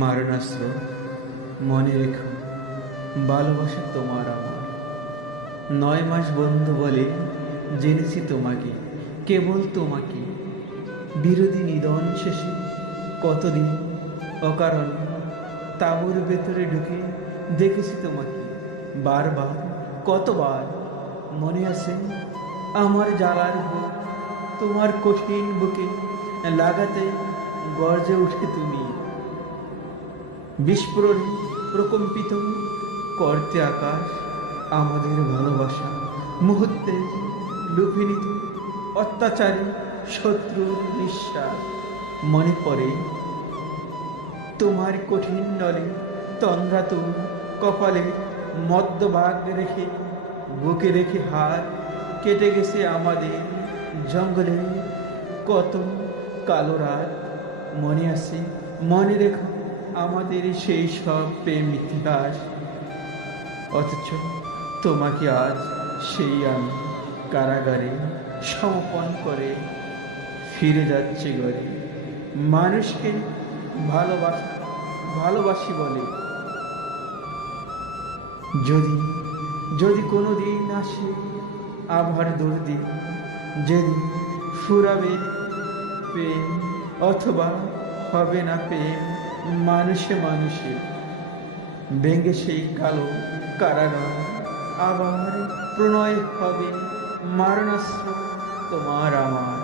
মারণাস্ত্র মনে রেখো, ভালোবাসা তোমার আমার। 9 মাস বন্ধু বলে জেনেছি তোমাকে, কেবল তোমাকে। বিরোধী নিধন শেষে কতদিন অকারণে তাঁবুর ভেতরে ঢুকে দেখেছি তোমাকে বারবার, কতবার। মনে আছে আমার জ্বালার বুক তোমার কঠিন বুকে লাগাতে গর্জে উঠে তুমি, বিস্ফোরণে প্রকম্পিত করতে আকাশ আমাদের ভালোবাসা। মুহূর্তে লুফে নিত অত্যাচারী শত্রুর নিঃশ্বাস। মনে পড়ে তোমার কঠিন নলে তন্দ্রা তুল কপালে মদ্যবাগ রেখে, বুকে রেখে হাত কেটে গেছে আমাদের জঙ্গলে কত কালো রাত। মনে আছে, মনে রেখো আমাদের সেই সব প্রেম ইতিহাস। অথচ তোমাকে আজ সেই আমি কারাগারে সমর্পণ করে ফিরে যাচ্ছে ঘরে। মানুষকে ভালোবাসা ভালোবাসি বলে, যদি যদি কোনো দিন আসে আবার দুর্দিন, যেদিন ফুরাবে প্রেম অথবা হবে না প্রেম, মানুষে মানুষে ভেঙে সেই কালো কারাগার আবার প্রণয় হবে মারণাস্ত্র তোমার আমার।